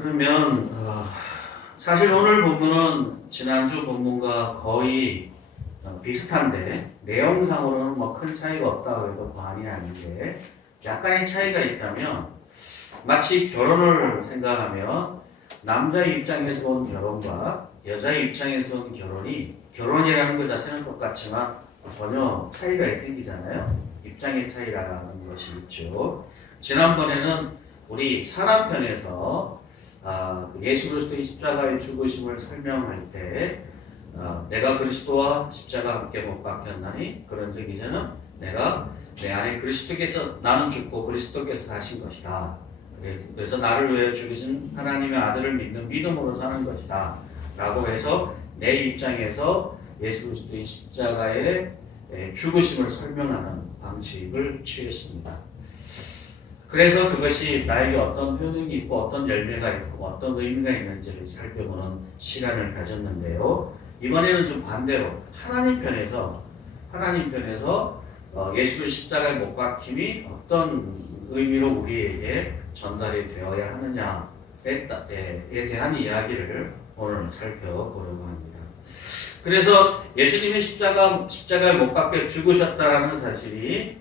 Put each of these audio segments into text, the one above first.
그러면 사실 오늘 본문은 지난주 본문과 거의 비슷한데 내용상으로는 뭐 큰 차이가 없다고 해도 과언이 아닌데 약간의 차이가 있다면 마치 결혼을 생각하면 남자의 입장에서 온 결혼과 여자의 입장에서 온 결혼이라는 것 자체는 똑같지만 전혀 차이가 생기잖아요. 입장의 차이라는 것이 있죠. 지난번에는 우리 사람편에서 예수 그리스도의 십자가의 죽으심을 설명할 때 내가 그리스도와 십자가 함께 못 박혔나니 그런즉 이제는 내가 내 안에 그리스도께서 나는 죽고 그리스도께서 사신 것이다. 그래서 나를 위해 죽으신 하나님의 아들을 믿는 믿음으로 사는 것이다. 라고 해서 내 입장에서 예수 그리스도의 십자가의 죽으심을 설명하는 방식을 취했습니다. 그래서 그것이 나에게 어떤 효능이 있고 어떤 열매가 있고 어떤 의미가 있는지를 살펴보는 시간을 가졌는데요. 이번에는 좀 반대로 하나님 편에서 예수 그리스도의 십자가에 못 박힘이 어떤 의미로 우리에게 전달이 되어야 하느냐에 대한 이야기를 오늘 살펴보려고 합니다. 그래서 예수님이 십자가에 못 박혀 죽으셨다라는 사실이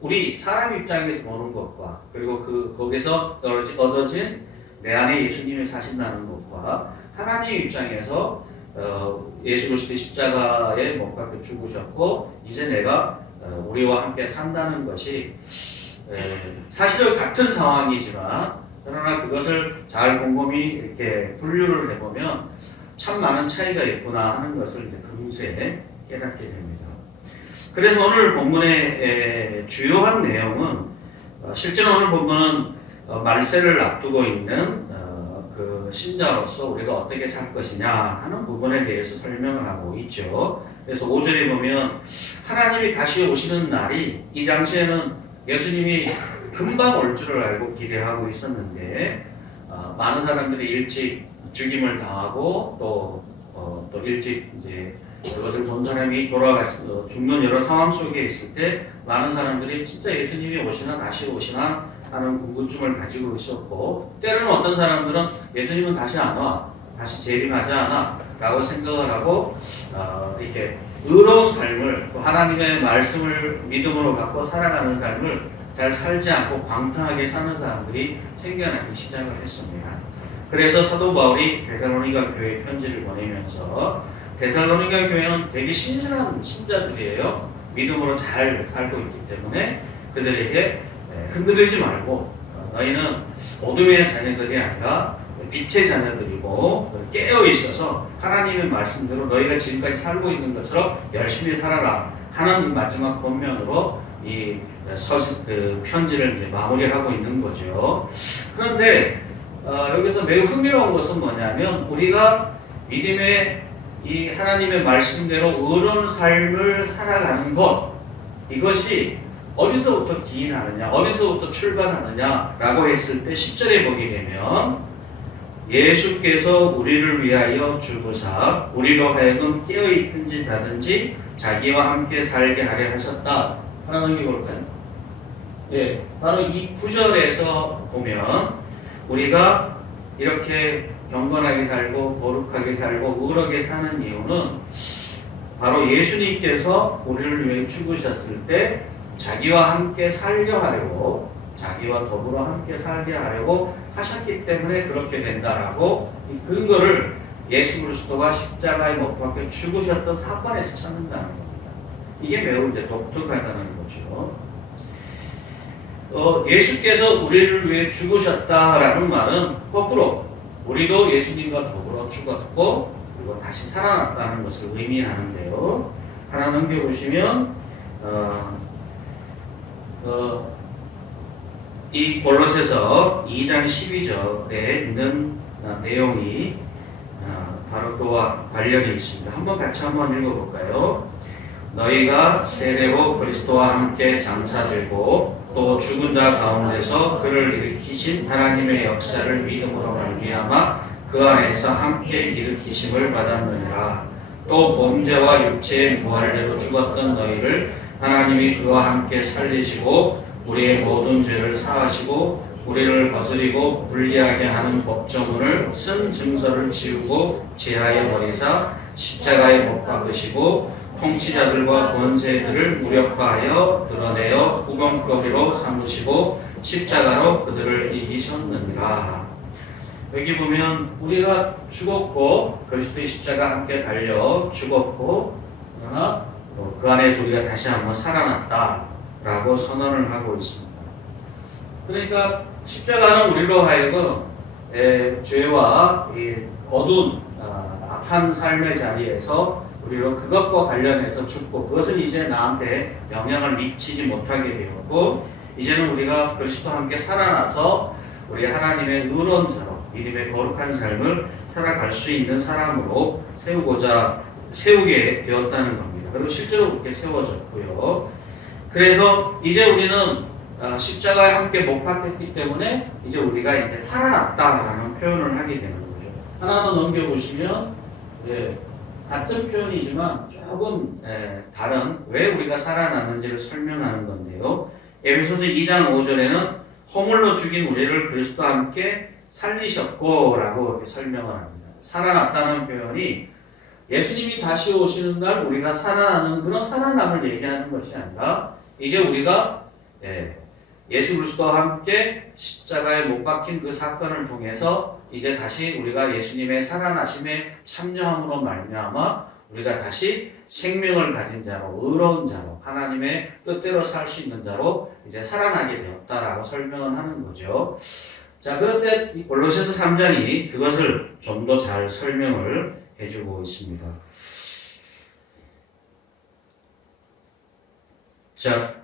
우리 사람 입장에서 보는 것과 그리고 거기서 얻어진 내 안에 예수님이 사신다는 것과 하나님 입장에서 예수 그리스도의 십자가에 못 박혀 죽으셨고 이제 내가 우리와 함께 산다는 것이 사실은 같은 상황이지만 그러나 그것을 잘 곰곰이 이렇게 분류를 해보면 참 많은 차이가 있구나 하는 것을 이제 금세 깨닫게 됩니다. 그래서 오늘 본문의 주요한 내용은 실제로 오늘 본문은 말세를 앞두고 있는 그 신자로서 우리가 어떻게 살 것이냐 하는 부분에 대해서 설명을 하고 있죠. 그래서 5절에 보면 하나님이 다시 오시는 날이 이 당시에는 예수님이 금방 올 줄을 알고 기대하고 있었는데 많은 사람들이 일찍 죽임을 당하고 또 일찍 이제 그것을 본 사람이 죽는 여러 상황 속에 있을 때 많은 사람들이 진짜 예수님이 오시나 다시 오시나 하는 궁금증을 가지고 있었고 때로는 어떤 사람들은 예수님은 다시 안 와, 다시 재림하지 않아 라고 생각을 하고 이렇게 의로운 삶을 또 하나님의 말씀을 믿음으로 갖고 살아가는 삶을 잘 살지 않고 방탕하게 사는 사람들이 생겨나기 시작을 했습니다. 그래서 사도 바울이 데살로니가 교회에 편지를 보내면서 데살로니가 교회는 되게 신실한 신자들이에요. 믿음으로 잘 살고 있기 때문에 그들에게 흔들리지 말고 너희는 어둠의 자녀들이 아니라 빛의 자녀들이고 깨어 있어서 하나님의 말씀대로 너희가 지금까지 살고 있는 것처럼 열심히 살아라 하는 마지막 권면으로 이 편지를 이제 마무리하고 있는 거죠. 그런데 여기서 매우 흥미로운 것은 뭐냐면 우리가 믿음의 이 하나님의 말씀대로 의로운 삶을 살아가는 것 이것이 어디서부터 기인하느냐 어디서부터 출발하느냐라고 했을 때 10절에 보게 되면 예수께서 우리를 위하여 죽으사 우리로 하여금 깨어있든지 자든지 자기와 함께 살게 하려 하셨다. 하나 넘겨볼까요? 예, 바로 이 9절에서 보면 우리가 이렇게 경건하게 살고 거룩하게 살고 의롭게 사는 이유는 바로 예수님께서 우리를 위해 죽으셨을 때 자기와 함께 살게 하려고 자기와 더불어 함께 살게 하려고 하셨기 때문에 그렇게 된다라고 이 근거를 예수 그리스도가 십자가에 못 박혀 죽으셨던 사건에서 찾는다는 겁니다. 이게 매우 이제 독특하다는 거죠. 예수께서 우리를 위해 죽으셨다라는 말은 거꾸로 우리도 예수님과 더불어 죽었고 그리고 다시 살아났다는 것을 의미하는데요. 하나 넘겨보시면 이 골로새서 2장 12절에 있는 내용이 바로 그와 관련이 있습니다. 같이 한번 읽어볼까요? 너희가 세례로 그리스도와 함께 장사되고 또 죽은 자 가운데서 그를 일으키신 하나님의 역사를 믿음으로 말미암아 그 안에서 함께 일으키심을 받았느니라. 또 몸죄와 육체의 무할대로 죽었던 너희를 하나님이 그와 함께 살리시고 우리의 모든 죄를 사하시고 우리를 거스리고 불리하게 하는 법조문을 쓴 증서를 지우고 제하여 버리사 십자가에 못 박으시고 통치자들과 권세들을 무력화하여 드러내어 구경거리로 삼으시고 십자가로 그들을 이기셨느니라. 여기 보면 우리가 죽었고 그리스도의 십자가 함께 달려 죽었고 그러나 그 안에서 우리가 다시 한번 살아났다라고 선언을 하고 있습니다. 그러니까 십자가는 우리로 하여금 죄와 이 어두운 악한 삶의 자리에서 우리로 그것과 관련해서 죽고 그것은 이제 나한테 영향을 미치지 못하게 되었고 이제는 우리가 그리스도와 함께 살아나서 우리 하나님의 의로운 자로 믿음의 거룩한 삶을 살아갈 수 있는 사람으로 세우게 되었다는 겁니다. 그리고 실제로 그렇게 세워졌고요. 그래서 이제 우리는 십자가에 함께 못 박혔기 때문에 이제 우리가 이제 살아났다라는 표현을 하게 되는 거죠. 하나 더 넘겨보시면 같은 표현이지만 조금 다른 왜 우리가 살아났는지를 설명하는 건데요. 에베소서 2장 5절에는 허물로 죽인 우리를 그리스도와 함께 살리셨고 라고 이렇게 설명을 합니다. 살아났다는 표현이 예수님이 다시 오시는 날 우리가 살아나는 그런 살아남을 얘기하는 것이 아니라 이제 우리가 예수 그리스도와 함께 십자가에 못 박힌 그 사건을 통해서 이제 다시 우리가 예수님의 살아나심에 참여함으로 말미암아 우리가 다시 생명을 가진 자로 의로운 자로 하나님의 뜻대로 살 수 있는 자로 이제 살아나게 되었다라고 설명을 하는 거죠. 자, 그런데 이 골로새서 3장이 그것을 좀 더 잘 설명을 해주고 있습니다. 자,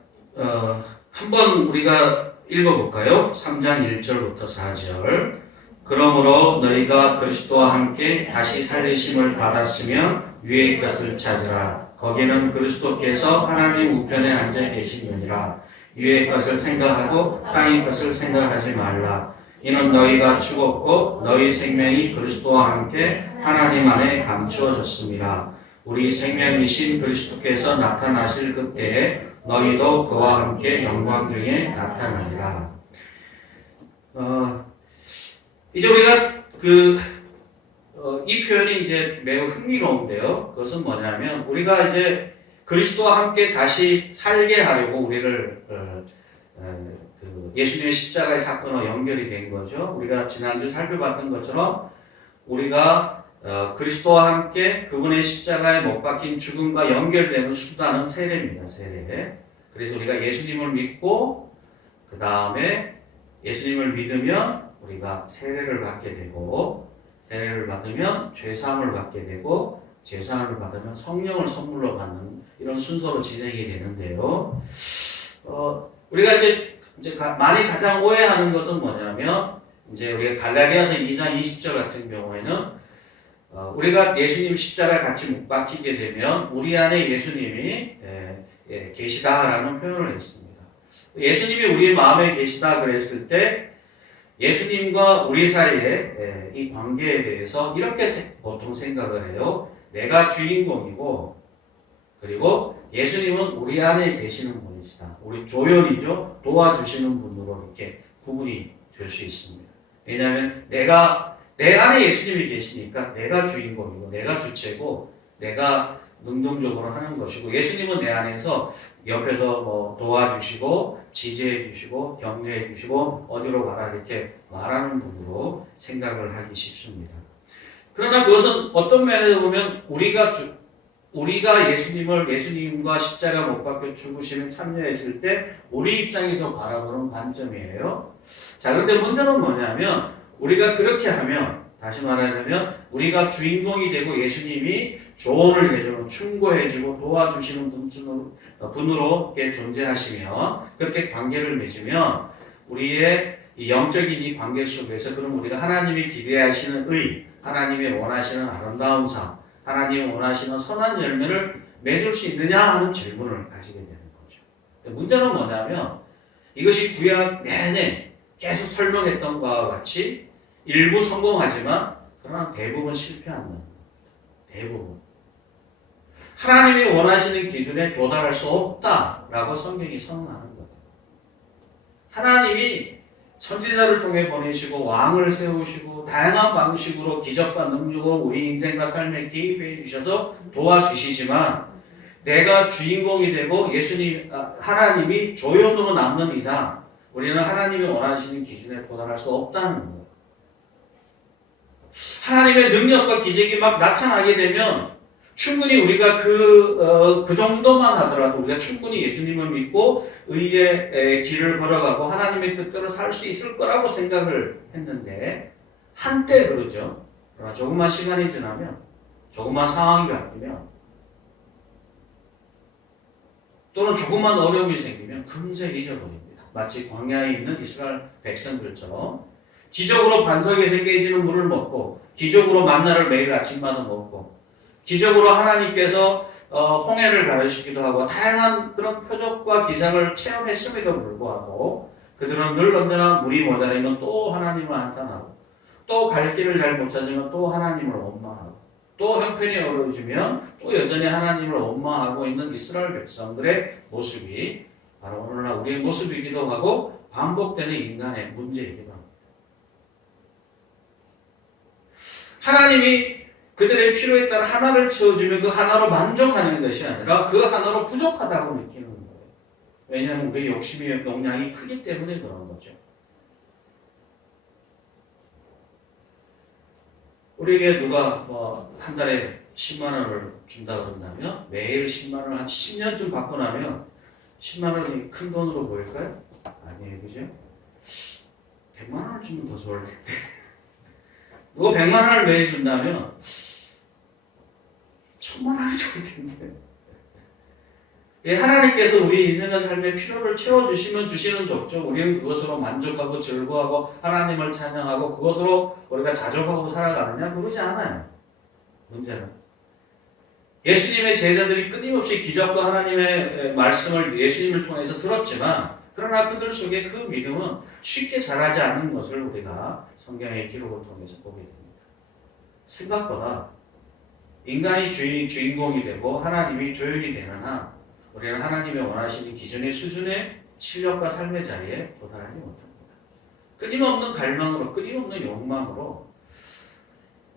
한번 우리가 읽어볼까요? 3장 1절부터 4절. 그러므로 너희가 그리스도와 함께 다시 살리심을 받았으면 위의 것을 찾으라. 거기는 그리스도께서 하나님 우편에 앉아 계시느니라. 위의 것을 생각하고 땅의 것을 생각하지 말라. 이는 너희가 죽었고 너희 생명이 그리스도와 함께 하나님 안에 감추어졌습니다. 우리 생명이신 그리스도께서 나타나실 그때에 너희도 그와 함께 영광 중에 나타나리라. 이제 우리가 이 표현이 이제 매우 흥미로운데요. 그것은 뭐냐면 우리가 이제 그리스도와 함께 다시 살게 하려고 우리를 예수님의 십자가의 사건과 연결이 된 거죠. 우리가 지난주 살펴봤던 것처럼 우리가 그리스도와 함께 그분의 십자가에 못 박힌 죽음과 연결되는 수단은 세례입니다. 세례. 그래서 우리가 예수님을 믿고 그 다음에 예수님을 믿으면 우리가 세례를 받게 되고 세례를 받으면 죄사함을 받게 되고 죄사함을 받으면 성령을 선물로 받는 이런 순서로 진행이 되는데요. 우리가 이제 많이 가장 오해하는 것은 뭐냐면 이제 우리가 갈라디아서 2장 20절 같은 경우에는 우리가 예수님 십자가에 같이 못 박히게 되면 우리 안에 예수님이 계시다라는 표현을 했습니다. 예수님이 우리 마음에 계시다 그랬을 때 예수님과 우리 사이에 이 관계에 대해서 이렇게 보통 생각을 해요. 내가 주인공이고 그리고 예수님은 우리 안에 계시는 분이시다. 우리 조연이죠. 도와주시는 분으로 이렇게 구분이 될 수 있습니다. 왜냐하면 내 안에 예수님이 계시니까 내가 주인공이고 내가 주체고 내가 능동적으로 하는 것이고 예수님은 내 안에서 옆에서 뭐 도와주시고 지지해 주시고 격려해 주시고 어디로 가라 이렇게 말하는 분으로 생각을 하기 쉽습니다. 그러나 그것은 어떤 면에서 보면 우리가 예수님과 십자가 못 박혀 죽으시는 참여했을 때 우리 입장에서 바라보는 관점이에요. 자, 그런데 문제는 뭐냐면 우리가 그렇게 하면 다시 말하자면 우리가 주인공이 되고 예수님이 조언을 해주고 충고해주고 도와주시는 분으로 이렇게 존재하시면 그렇게 관계를 맺으면 우리의 이 영적인 이 관계 속에서 그럼 우리가 하나님이 기대하시는 하나님이 원하시는 아름다운 삶, 하나님이 원하시는 선한 열매를 맺을 수 있느냐 하는 질문을 가지게 되는 거죠. 문제는 뭐냐면 이것이 구약 내내 계속 설명했던 것과 같이 일부 성공하지만 그러나 대부분 실패한다는 겁니다. 대부분. 하나님이 원하시는 기준에 도달할 수 없다라고 성경이 선언하는 거예요. 하나님이 선지자를 통해 보내시고 왕을 세우시고 다양한 방식으로 기적과 능력으로 우리 인생과 삶에 개입해 주셔서 도와주시지만 내가 주인공이 되고 하나님이 조연으로 남는 이상 우리는 하나님이 원하시는 기준에 도달할 수 없다는 거예요. 하나님의 능력과 기적이 막 나타나게 되면 충분히 우리가 그 정도만 하더라도 우리가 충분히 예수님을 믿고 의의 길을 걸어가고 하나님의 뜻대로 살 수 있을 거라고 생각을 했는데 한때 그러죠. 그러나 조금만 시간이 지나면 조금만 상황이 바뀌면 또는 조금만 어려움이 생기면 금세 잊어버립니다. 마치 광야에 있는 이스라엘 백성들처럼 기적으로 반석에서 깨지는 물을 먹고 기적으로 만나를 매일 아침마다 먹고 기적으로 하나님께서 홍해를 가르치기도 하고 다양한 그런 표적과 기사를 체험했음에도 불구하고 그들은 늘 언제나 물이 모자라면 또 하나님을 한탄하고 또 갈 길을 잘 못 찾으면 또 하나님을 원망하고 또 형편이 어려워지면 또 여전히 하나님을 원망하고 있는 이스라엘 백성들의 모습이 바로 오늘날 우리의 모습이기도 하고 반복되는 인간의 문제이기도 합니다. 하나님이 그들의 필요에 따라 하나를 채워주면 그 하나로 만족하는 것이 아니라 그 하나로 부족하다고 느끼는 거예요. 왜냐하면 우리의 욕심의 용량이 크기 때문에 그런 거죠. 우리에게 누가 한 달에 10만 원을 준다 그런다면 매일 10만 원을 한 10년쯤 받고 나면 10만 원이 큰 돈으로 보일까요? 아니에요. 그죠? 100만 원을 주면 더 좋을 텐데. 누가 100만 원을 매일 준다면 1000만 원이 좋을 텐데. 하나님께서 우리 인생과 삶의 필요를 채워주시면 주시는 족족 우리는 그것으로 만족하고 즐거워하고 하나님을 찬양하고 그것으로 우리가 자족하고 살아가느냐? 그러지 않아요. 문제는 예수님의 제자들이 끊임없이 기적과 하나님의 말씀을 예수님을 통해서 들었지만 그러나 그들 속에 그 믿음은 쉽게 자라지 않는 것을 우리가 성경의 기록을 통해서 보게 됩니다. 생각보다 인간이 주인공이 되고 하나님이 조연이 되는 한 우리는 하나님의 원하시는 기존의 수준의 실력과 삶의 자리에 도달하지 못합니다. 끊임없는 갈망으로 끊임없는 욕망으로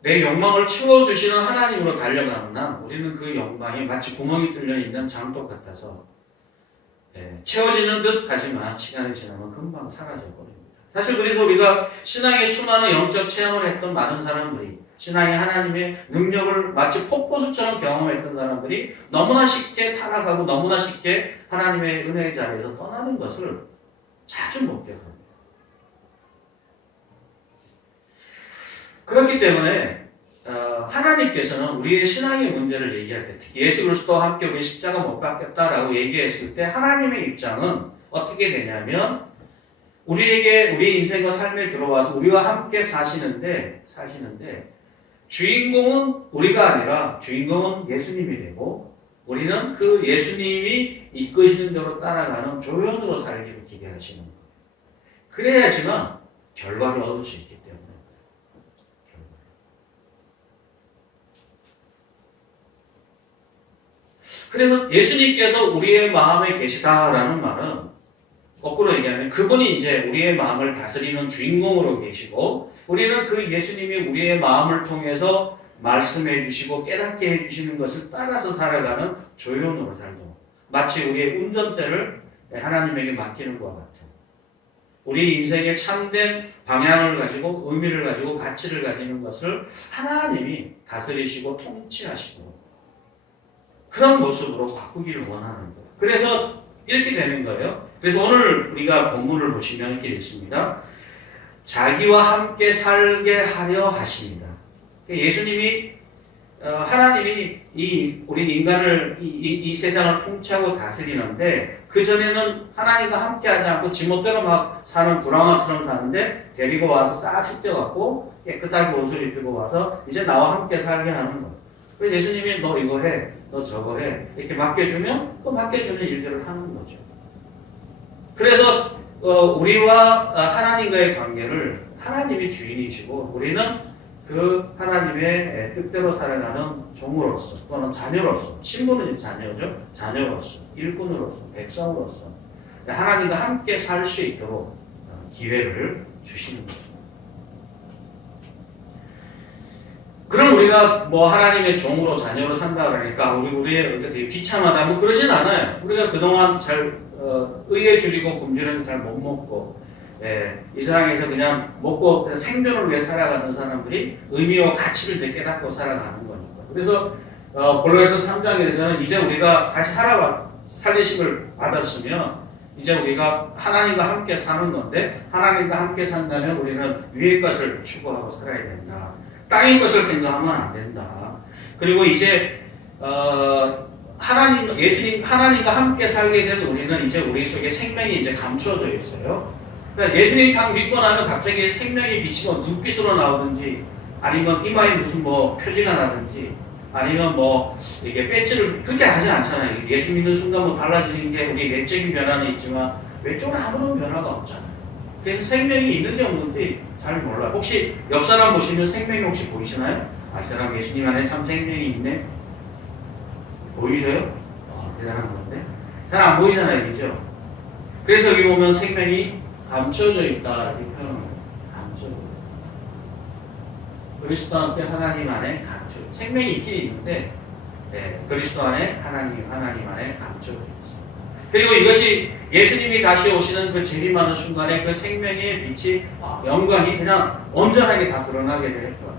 내 욕망을 채워주시는 하나님으로 달려가는 한 우리는 그 욕망이 마치 구멍이 뚫려있는 장독 같아서 채워지는 듯 하지만 시간이 지나면 금방 사라져버립니다. 사실 그래서 우리가 신앙의 수많은 영적 체험을 했던 많은 사람들이 신앙의 하나님의 능력을 마치 폭포수처럼 경험했던 사람들이 너무나 쉽게 타락하고 너무나 쉽게 하나님의 은혜의 자리에서 떠나는 것을 자주 목격합니다. 그렇기 때문에 하나님께서는 우리의 신앙의 문제를 얘기할 때 특히 예수 그리스도와 함께 우리 십자가 못 박혔다라고 얘기했을 때 하나님의 입장은 어떻게 되냐면 우리에게 우리 인생과 삶에 들어와서 우리와 함께 사시는데 주인공은 우리가 아니라 주인공은 예수님이 되고 우리는 그 예수님이 이끄시는 대로 따라가는 조연으로 살기를 기대하시는 거예요. 그래야지만 결과를 얻을 수 있기 때문에. 그래서 예수님께서 우리의 마음에 계시다라는 말은 거꾸로 얘기하면 그분이 이제 우리의 마음을 다스리는 주인공으로 계시고 우리는 그 예수님이 우리의 마음을 통해서 말씀해 주시고 깨닫게 해주시는 것을 따라서 살아가는 조연으로 살고 마치 우리의 운전대를 하나님에게 맡기는 것과 같은 우리 인생의 참된 방향을 가지고 의미를 가지고 가치를 가지는 것을 하나님이 다스리시고 통치하시고 그런 모습으로 바꾸기를 원하는 거예요. 그래서 이렇게 되는 거예요. 그래서 오늘 우리가 본문을 보시면 이렇게 있습니다. 자기와 함께 살게 하려 하십니다. 예수님이 하나님이 우리 인간을 이 세상을 통치하고 다스리는데 그 전에는 하나님과 함께하지 않고 지멋대로 막 사는 불황아처럼 사는데 데리고 와서 싹 씻겨갖고 깨끗하게 옷을 입히고 와서 이제 나와 함께 살게 하는 거예요. 그래서 예수님이 너 이거 해, 너 저거 해 이렇게 맡겨주면 그 맡겨주는 일들을 하는 거죠. 그래서 우리와 하나님과의 관계를 하나님이 주인이시고 우리는 그 하나님의 뜻대로 살아가는 종으로서 또는 자녀로서 신부는 자녀죠. 자녀로서 일꾼으로서 백성으로서 하나님과 함께 살 수 있도록 기회를 주시는 거죠. 그럼 우리가 뭐 하나님의 종으로 자녀로 산다 그러니까 우리가 되게 비참하다 뭐 그러진 않아요. 우리가 그동안 잘 의에 줄이고 굶주리는 잘 못 먹고 이 세상에서 그냥 먹고 그냥 생존을 위해 살아가는 사람들이 의미와 가치를 깨닫고 살아가는 거니까. 그래서 골로새서 3장에서는 이제 우리가 다시 살리심을 받았으면 이제 우리가 하나님과 함께 사는 건데 하나님과 함께 산다면 우리는 위의 것을 추구하고 살아야 된다. 땅의 것을 생각하면 안 된다. 그리고 이제 하나님과 함께 살게 된 우리는 이제 우리 속에 생명이 이제 감춰져 있어요. 그러니까 예수님 딱 믿고 나면 갑자기 생명이 비치고 눈빛으로 나오든지 아니면 이마에 무슨 뭐 표지가 나든지 아니면 뭐 이게 배지를 그렇게 하지 않잖아요. 예수 믿는 순간 뭐 달라지는 게 우리 내적인 변화는 있지만 외적으로 아무런 변화가 없잖아요. 그래서 생명이 있는지 없는지 잘 몰라요. 혹시 옆 사람 보시면 생명이 혹시 보이시나요? 이 사람 예수님 안에 참 생명이 있네? 보이셔요? 대단한 건데? 잘 안 보이잖아요. 그죠? 그래서 여기 보면 생명이 감춰져 있다. 이렇게 표현합니다. 감춰져. 그리스도 함께 하나님 안에 감춰. 생명이 있긴 있는데, 그리스도 안에 하나님 안에 감춰져 있습니다. 그리고 이것이 예수님이 다시 오시는 그 재림하는 순간에 그 생명의 빛이, 영광이 그냥 온전하게 다 드러나게 될 거예요.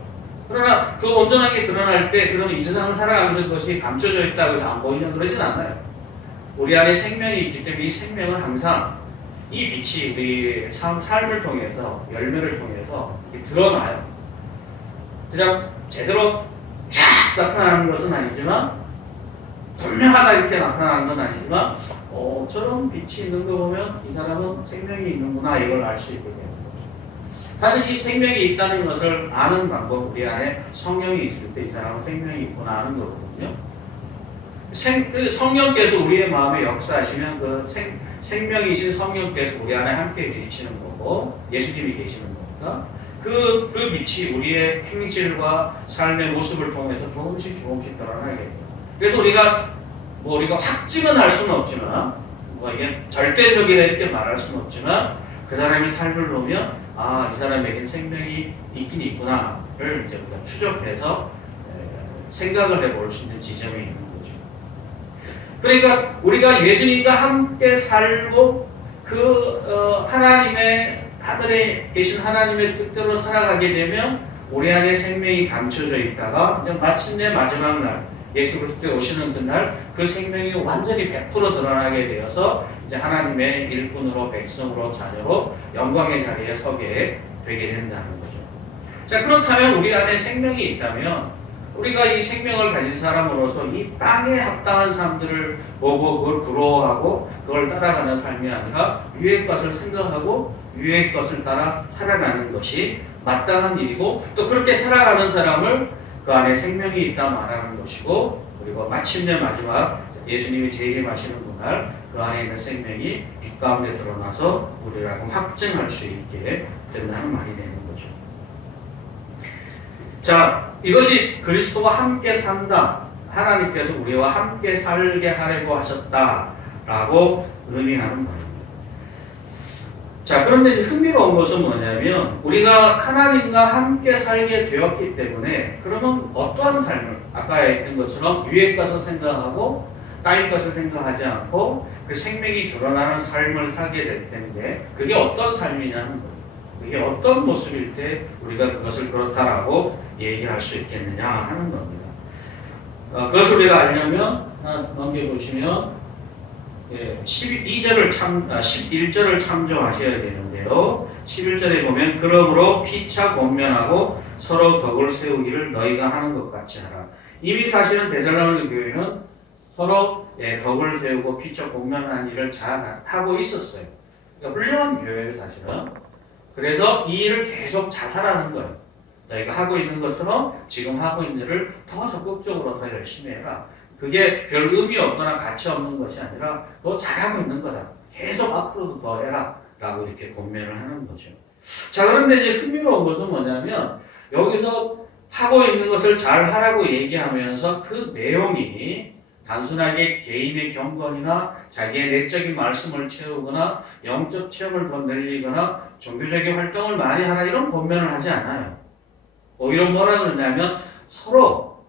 그러나 그 온전하게 드러날 때, 그러면 이 세상을 살아가면서 그것이 감춰져 있다고 해서 안 보이냐 그러진 않아요. 우리 안에 생명이 있기 때문에 이 생명은 항상 이 빛이 우리 삶을 통해서, 열매를 통해서 드러나요. 그냥 제대로 쫙 나타나는 것은 아니지만, 분명하다 이렇게 나타나는 건 아니지만, 저런 빛이 있는 거 보면 이 사람은 생명이 있는구나 이걸 알 수 있게 되는 거죠. 사실 이 생명이 있다는 것을 아는 방법, 우리 안에 성령이 있을 때 이 사람은 생명이 있구나 아는 거거든요. 성령께서 우리의 마음에 역사하시면 그 생명이신 성령께서 우리 안에 함께 계시는 거고 예수님이 계시는 겁니다. 그 빛이 우리의 행실과 삶의 모습을 통해서 조금씩 드러나게 돼요. 그래서 우리가 확증은 할 수는 없지만 이게 절대적이다 이렇게 말할 수는 없지만 그 사람의 삶을 보면 이 사람에겐 생명이 있긴 있구나를 이제 우리가 추적해서 생각을 해볼 수 있는 지점이 있는 거죠. 그러니까 우리가 예수님과 함께 살고 하늘에 계신 하나님의 뜻대로 살아가게 되면 우리 안에 생명이 감춰져 있다가 이제 마침내 마지막 날 예수 그리스도에 오시는 그날 그 생명이 완전히 100% 드러나게 되어서 이제 하나님의 일꾼으로 백성으로 자녀로 영광의 자리에 서게 되게 된다는 거죠. 자, 그렇다면 우리 안에 생명이 있다면 우리가 이 생명을 가진 사람으로서 이 땅에 합당한 사람들을 보고 그걸 부러워하고 그걸 따라가는 삶이 아니라 위의 것을 생각하고 위의 것을 따라 살아가는 것이 마땅한 일이고 또 그렇게 살아가는 사람을 그 안에 생명이 있다 말하는 것이고 그리고 마침내 마지막 예수님이 재림하시는 그날 그 안에 있는 생명이 빛 가운데 드러나서 우리라고 확증할 수 있게 된다는 말이 되는 거죠. 자, 이것이 그리스도와 함께 산다. 하나님께서 우리와 함께 살게 하려고 하셨다라고 의미하는 말입니다. 자, 그런데 이제 흥미로운 것은 뭐냐면 우리가 하나님과 함께 살게 되었기 때문에 그러면 어떠한 삶을 아까 했던 것처럼 위의 것을 생각하고 땅의 것을 생각하지 않고 그 생명이 드러나는 삶을 살게 될 텐데 그게 어떤 삶이냐는 거예요. 그게 어떤 모습일 때 우리가 그것을 그렇다라고 얘기할 수 있겠느냐 하는 겁니다. 그것을 우리가 알려면 넘겨보시면 11절을 참조하셔야 되는데요. 11절에 보면 그러므로 피차 권면하고 서로 덕을 세우기를 너희가 하는 것 같이 하라. 이미 사실은 데살로니가 교회는 서로 덕을 세우고 피차 권면하는 일을 잘 하고 있었어요. 그러니까 훌륭한 교회예요 사실은. 그래서 이 일을 계속 잘 하라는 거예요. 너희가 하고 있는 것처럼 지금 하고 있는 일을 더 적극적으로 더 열심히 해라. 그게 별 의미 없거나 가치 없는 것이 아니라 너 잘하고 있는 거다. 계속 앞으로도 더 해라. 라고 이렇게 권면을 하는 거죠. 자, 그런데 이제 흥미로운 것은 뭐냐면 여기서 하고 있는 것을 잘 하라고 얘기하면서 그 내용이 단순하게 개인의 경건이나 자기의 내적인 말씀을 채우거나 영적 체험을 더 늘리거나 종교적인 활동을 많이 하라 이런 권면을 하지 않아요. 오히려 뭐라 그러냐면 서로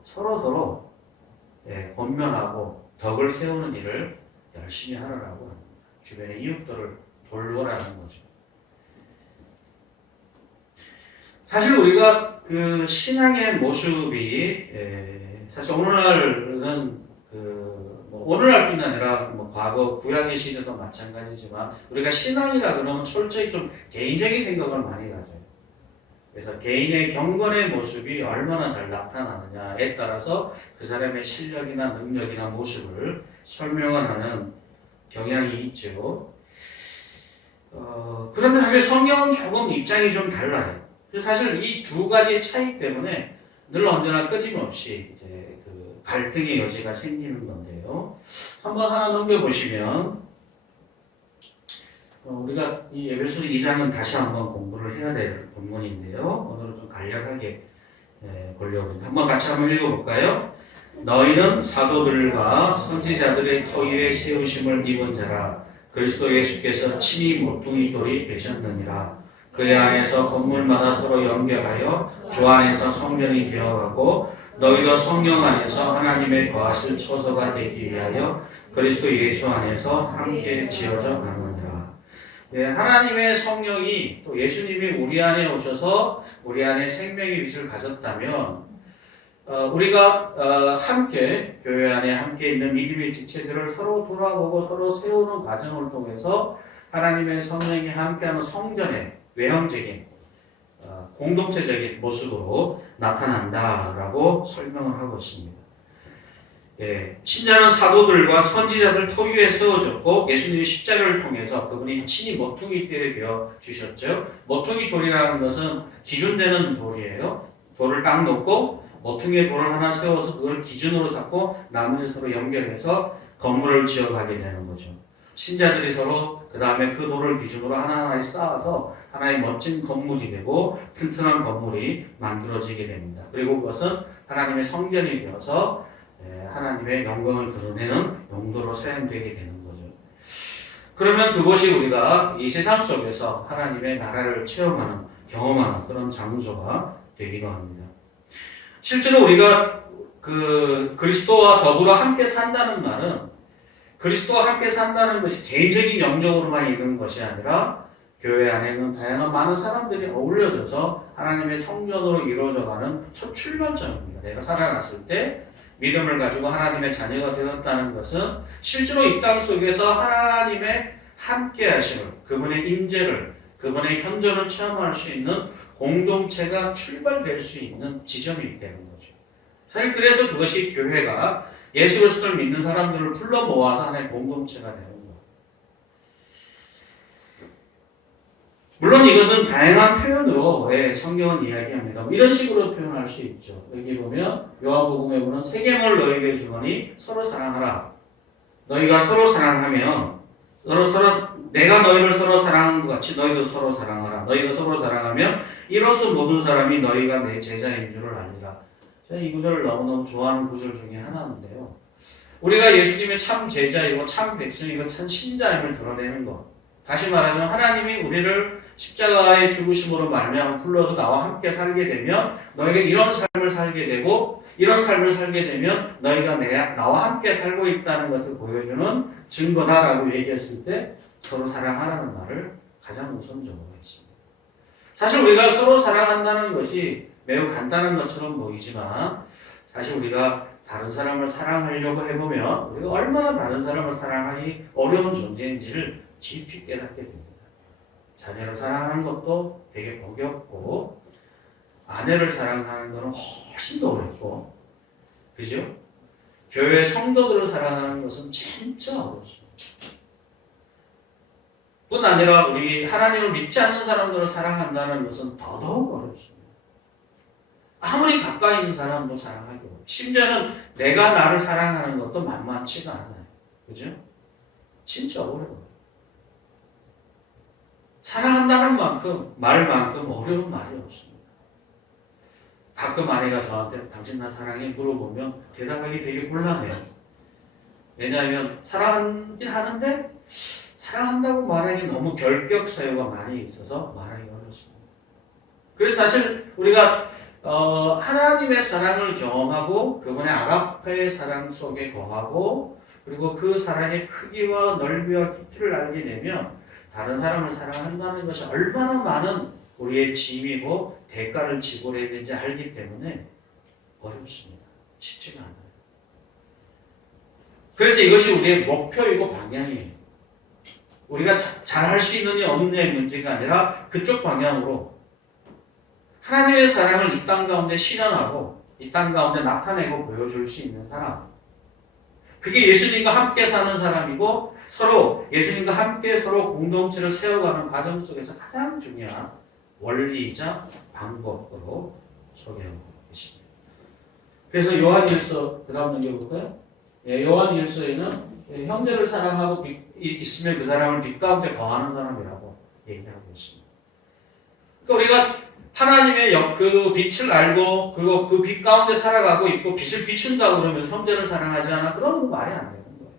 권면하고 덕을 세우는 일을 열심히 하라고 합니다. 주변의 이웃들을 돌보라는 거죠. 사실 우리가 그 신앙의 모습이 사실 오늘날은 오늘날뿐 아니라 과거 구약의 시대도 마찬가지지만 우리가 신앙이라 그러면 철저히 좀 개인적인 생각을 많이 가져요. 그래서 개인의 경건의 모습이 얼마나 잘 나타나느냐에 따라서 그 사람의 실력이나 능력이나 모습을 설명하는 경향이 있죠. 그런데 사실 성경은 조금 입장이 좀 달라요. 사실 이 두 가지의 차이 때문에 늘 언제나 끊임없이 이제 그 갈등의 여지가 생기는 건데요. 한번 하나 넘겨보시면 우리가 이 에베소서 2장은 다시 한번 공부를 해야 될 본문인데요. 오늘은 좀 간략하게 보려고 합니다. 한번 같이 한번 읽어볼까요? 너희는 사도들과 선지자들의 터위에 세우심을 입은 자라. 그리스도 예수께서 친히 모퉁이 돌이 되셨느니라. 그의 안에서 건물마다 서로 연결하여 주 안에서 성전이 되어가고 너희도 성령 안에서 하나님의 거하실 처소가 되기 위하여 그리스도 예수 안에서 함께 지어져 가느니라. 하나님의 성령이 또 예수님이 우리 안에 오셔서 우리 안에 생명의 빛을 가졌다면 우리가 함께 교회 안에 함께 있는 믿음의 지체들을 서로 돌아보고 서로 세우는 과정을 통해서 하나님의 성령이 함께하는 성전의 외형적인 공동체적인 모습으로 나타난다라고 설명을 하고 있습니다. 신자는 사도들과 선지자들 토 위에 세워졌고 예수님이 십자가를 통해서 그분이 친히 모퉁이 돌이 되어 주셨죠. 모퉁이 돌이라는 것은 기준되는 돌이에요. 돌을 딱 놓고 모퉁이에 돌을 하나 세워서 그걸 기준으로 삼고 나머지 서로 연결해서 건물을 지어가게 되는 거죠. 신자들이 서로 그 다음에 그 돌을 기준으로 하나하나씩 쌓아서 하나의 멋진 건물이 되고 튼튼한 건물이 만들어지게 됩니다. 그리고 그것은 하나님의 성전이 되어서 하나님의 영광을 드러내는 용도로 사용되게 되는 거죠. 그러면 그것이 우리가 이 세상 속에서 하나님의 나라를 체험하는, 경험하는 그런 장소가 되기도 합니다. 실제로 우리가 그리스도와 더불어 함께 산다는 말은 그리스도와 함께 산다는 것이 개인적인 영역으로만 있는 것이 아니라 교회 안에는 다양한 많은 사람들이 어울려져서 하나님의 성전으로 이루어져가는 첫 출발점입니다. 내가 살아났을 때 믿음을 가지고 하나님의 자녀가 되었다는 것은 실제로 이 땅 속에서 하나님의 함께 하심을, 그분의 임재를, 그분의 현존을 체험할 수 있는 공동체가 출발될 수 있는 지점이 되는 거죠. 사실 그래서 그것이 교회가 예수 그리스도를 믿는 사람들을 불러 모아서 하나의 공동체가 되는 거예요. 물론 이것은 다양한 표현으로 성경은 이야기합니다. 이런 식으로 표현할 수 있죠. 여기 보면 요한복음에 보면 새 계명을 너희에게 주노니 서로 사랑하라. 너희가 서로 사랑하면 내가 너희를 서로 사랑한 것 같이 너희도 서로 사랑하라. 너희가 서로 사랑하면 이로써 모든 사람이 너희가 내 제자인 줄을 알리라. 제가 이 구절을 너무너무 좋아하는 구절 중에 하나인데요. 우리가 예수님의 참 제자이고 참 백성이고 참 신자임을 드러내는 것. 다시 말하자면 하나님이 우리를 십자가의 죽으심으로 말미암아 불러서 나와 함께 살게 되면 너희가 이런 삶을 살게 되고 이런 삶을 살게 되면 너희가 나와 함께 살고 있다는 것을 보여주는 증거다라고 얘기했을 때 서로 사랑하라는 말을 가장 우선적으로 했습니다. 사실 우리가 서로 사랑한다는 것이 매우 간단한 것처럼 보이지만 사실 우리가 다른 사람을 사랑하려고 해보면 우리가 얼마나 다른 사람을 사랑하기 어려운 존재인지를 깊이 깨닫게 됩니다. 자녀를 사랑하는 것도 되게 버겁고 아내를 사랑하는 것은 훨씬 더 어렵고 그죠? 교회 성도들을 사랑하는 것은 진짜 어렵습니다. 뿐 아니라 우리 하나님을 믿지 않는 사람들을 사랑한다는 것은 더더욱 어렵습니다. 아무리 가까이 있는 사람도 사랑하기 어렵고 심지어는 내가 나를 사랑하는 것도 만만치가 않아요. 그죠? 진짜 어려워요. 사랑한다는 말만큼 어려운 말이 없습니다. 가끔 아내가 저한테 당신 나 사랑해 물어보면 대답하기 되게 곤란해요. 왜냐하면 사랑하긴 하는데 사랑한다고 말하기 너무 결격 사유가 많이 있어서 말하기 어렵습니다. 그래서 사실 우리가 하나님의 사랑을 경험하고 그분의 아가페의 사랑 속에 거하고 그리고 그 사랑의 크기와 넓이와 깊이를 알게 되면 다른 사람을 사랑한다는 것이 얼마나 많은 우리의 짐이고 대가를 지불해야 되는지 알기 때문에 어렵습니다. 쉽지가 않아요. 그래서 이것이 우리의 목표이고 방향이에요. 우리가 잘할 수 있느냐 없느냐의 문제가 아니라 그쪽 방향으로 하나님의 사랑을 이 땅 가운데 실현하고 이 땅 가운데 나타내고 보여줄 수 있는 사람. 그게 예수님과 함께 사는 사람이고 서로 예수님과 함께 서로 공동체를 세워가는 과정 속에서 가장 중요한 원리이자 방법으로 소개하고 계십니다. 그래서 요한일서 그 다음 넘겨볼까요? 요한일서에는 형제를 사랑하고 있으면 그 사람을 빛 가운데 거하는 사람이라고 얘기하고 있습니다. 그러니까 우리가 하나님의 그 빛을 알고 그리고 그 빛 가운데 살아가고 있고 빛을 비춘다고 그러면서 형제를 사랑하지 않아? 그러는 거 말이 안 되는 거예요.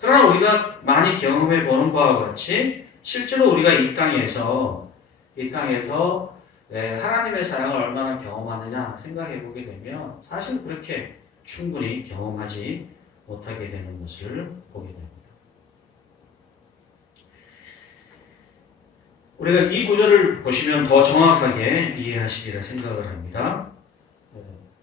그러나 우리가 많이 경험해 보는 바와 같이 실제로 우리가 이 땅에서 하나님의 사랑을 얼마나 경험하느냐 생각해 보게 되면 사실 그렇게 충분히 경험하지 못하게 되는 것을 보게 됩니다. 우리가 이 구절을 보시면 더 정확하게 이해하시리라 생각을 합니다.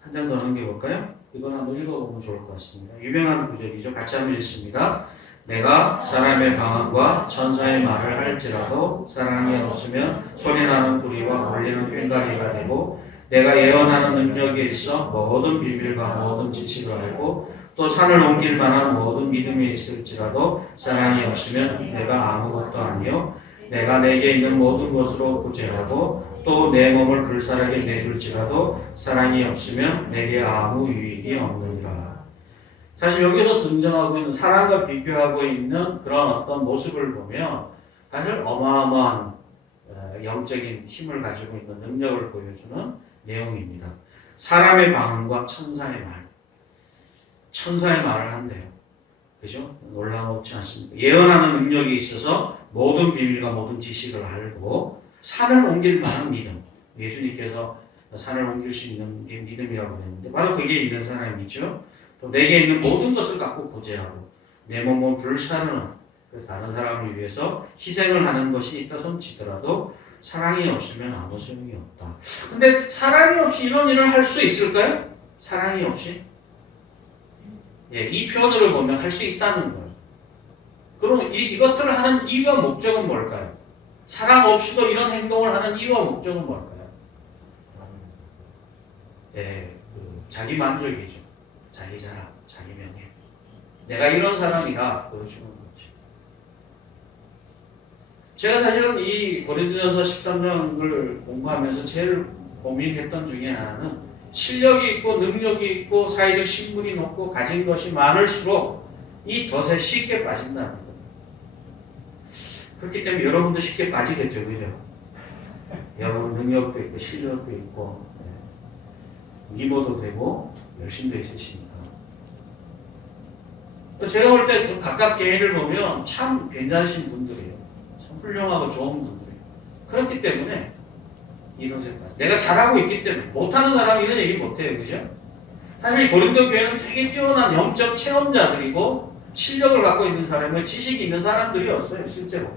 한 장 더 넘겨볼까요? 이건 한번 읽어보면 좋을 것 같습니다. 유명한 구절이죠. 같이 한번 읽습니다. 내가 사람의 방언과 천사의 말을 할지라도 사랑이 없으면 소리나는 구리와 울리는 꽹과리가 되고 내가 예언하는 능력에 있어 모든 비밀과 모든 지식을 알고 또 산을 옮길 만한 모든 믿음이 있을지라도 사랑이 없으면 내가 아무것도 아니요 내가 내게 있는 모든 것으로 구제하고 또 내 몸을 불살하게 내줄지라도 사랑이 없으면 내게 아무 유익이 없느니라. 사실 여기서 등장하고 있는 사랑과 비교하고 있는 그런 어떤 모습을 보면 사실 어마어마한 영적인 힘을 가지고 있는 능력을 보여주는 내용입니다. 사람의 방언과 천사의 말. 천사의 말을 한대요. 그죠? 놀라우지 않습니까? 예언하는 능력이 있어서 모든 비밀과 모든 지식을 알고 산을 옮길 만한 믿음. 예수님께서 산을 옮길 수 있는 게 믿음이라고 했는데 바로 그게 있는 사람이죠. 또 내게 있는 모든 것을 갖고 구제하고 내 몸은 불사르는 그래서 다른 사람을 위해서 희생을 하는 것이 있다 손치더라도 사랑이 없으면 아무 소용이 없다. 근데 사랑이 없이 이런 일을 할 수 있을까요? 사랑이 없이? 이 표현으로 보면 할 수 있다는 거예요. 그럼 이것들을 하는 이유와 목적은 뭘까요? 사랑 없이도 이런 행동을 하는 이유와 목적은 뭘까요? 자기 만족이죠. 자기 자랑, 자기 명예. 내가 이런 사람이다 보여주는 거죠. 제가 사실은 이 고린도전서 13장을 공부하면서 제일 고민했던 중에 하나는 실력이 있고 능력이 있고 사회적 신분이 높고 가진 것이 많을수록 이 덫에 쉽게 빠진다는 거예요. 그렇기 때문에 여러분도 쉽게 빠지겠죠, 그죠? 여러분 능력도 있고 실력도 있고 미모도 되고 열심도 있으시니까. 또 제가 볼 때 각각 개인을 보면 참 괜찮으신 분들이에요. 참 훌륭하고 좋은 분들이에요. 그렇기 때문에 이 덫에 빠져. 내가 잘하고 있기 때문에 못하는 사람이 이런 얘기 못해요, 그죠? 사실 고린도 교회는 되게 뛰어난 영적 체험자들이고 실력을 갖고 있는 사람이 지식이 있는 사람들이었어요, 실제로.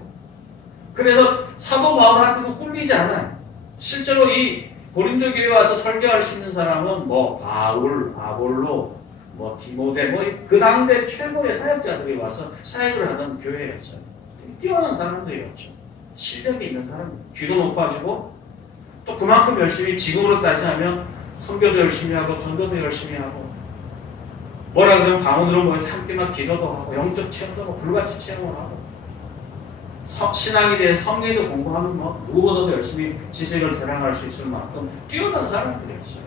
그래서 사도 바울한테도 꿀리지 않아요. 실제로 이 고린도 교회에 와서 설교할 수 있는 사람은 뭐 바울, 아볼로, 뭐 디모데, 뭐 그 당대 최고의 사역자들이 와서 사역을 하던 교회였어요. 뛰어난 사람들이었죠. 실력이 있는 사람, 귀도 높아지고 또 그만큼 열심히 지금으로 따지면 선교도 열심히 하고 전도도 열심히 하고 뭐라 그러면 강원으로 모여서 함께 막 기도도 하고 영적 체험도 하고 불같이 체험을 하고 신앙에 대해서 성경도 공부하면 뭐 누구보다도 열심히 지식을 자랑할 수 있을 만큼 뛰어난 사람들이었어요.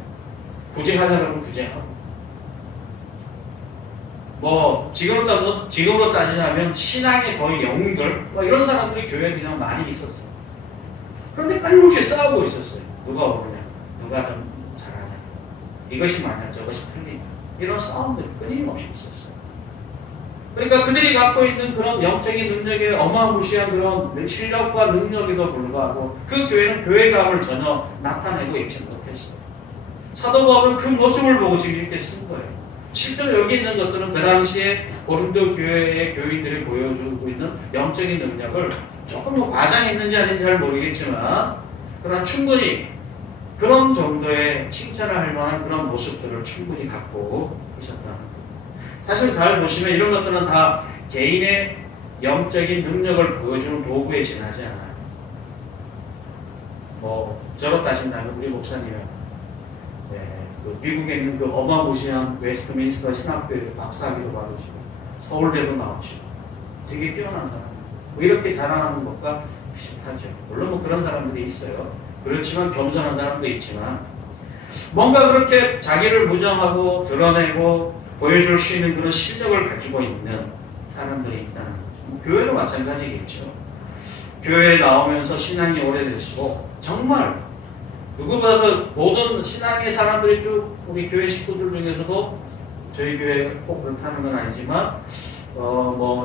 구제하자 그러면 구제하고 뭐 지금으로 따지자면 신앙의 거의 영웅들 뭐 이런 사람들이 교회에 그냥 많이 있었어요. 그런데 끊임없이 싸우고 있었어요. 누가 오르냐, 누가 좀 잘하냐, 이것이 맞냐, 저것이 틀리냐 이런 싸움들이 끊임없이 있었어요. 그러니까 그들이 갖고 있는 그런 영적인 능력에 어마무시한 그런 실력과 능력에도 불구하고 그 교회는 교회감을 전혀 나타내고 있지 못했어요. 사도 바울은 그 모습을 보고 지금 이렇게 쓴 거예요. 실제로 여기 있는 것들은 그 당시에 고린도 교회의 교인들이 보여주고 있는 영적인 능력을 조금 더 과장했는지 아닌지 잘 모르겠지만 그러나 충분히 그런 정도의 칭찬을 할 만한 그런 모습들을 충분히 갖고 있었다는 거예요. 사실 잘 보시면 이런 것들은 다 개인의 영적인 능력을 보여주는 도구에 지나지 않아요. 저로 따진다면 우리 목사님은 그 미국에 있는 그 어마무시한 웨스트민스터 신학교에서 박사학위도 받으시고 서울대도 나오시고 되게 뛰어난 사람. 이렇게 자랑하는 것과 비슷하죠. 물론 그런 사람들이 있어요. 그렇지만 겸손한 사람도 있지만 뭔가 그렇게 자기를 무장하고 드러내고 보여줄 수 있는 그런 실력을 가지고 있는 사람들이 있다는 거죠. 교회도 마찬가지겠죠. 교회에 나오면서 신앙이 오래되시고 정말 누구보다도 모든 신앙의 사람들이 쭉 우리 교회 식구들 중에서도 저희 교회 꼭 그렇다는 건 아니지만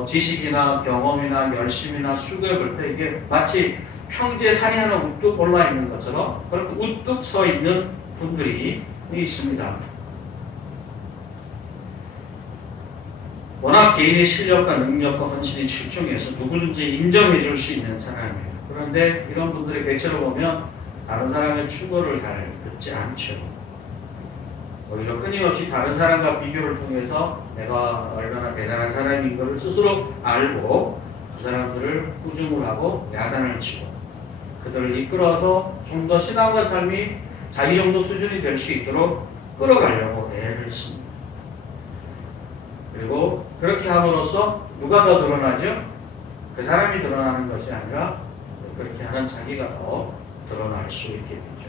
지식이나 경험이나 열심이나 수고해 볼 때 이게 마치 평지에 산이 하나 우뚝 올라 있는 것처럼 그렇게 우뚝 서 있는 분들이 있습니다. 워낙 개인의 실력과 능력과 헌신이 출중해서 누구든지 인정해 줄 수 있는 사람이에요. 그런데 이런 분들의 대체로 보면 다른 사람의 충고를 잘 듣지 않죠. 오히려 끊임없이 다른 사람과 비교를 통해서 내가 얼마나 대단한 사람인 것을 스스로 알고 그 사람들을 꾸중을 하고 야단을 치고 그들을 이끌어서 좀 더 신앙과 삶이 자기 정도 수준이 될 수 있도록 끌어가려고 애를 씁니다. 그리고 그렇게 함으로써 누가 더 드러나죠? 그 사람이 드러나는 것이 아니라 그렇게 하는 자기가 더 드러날 수 있게 되죠.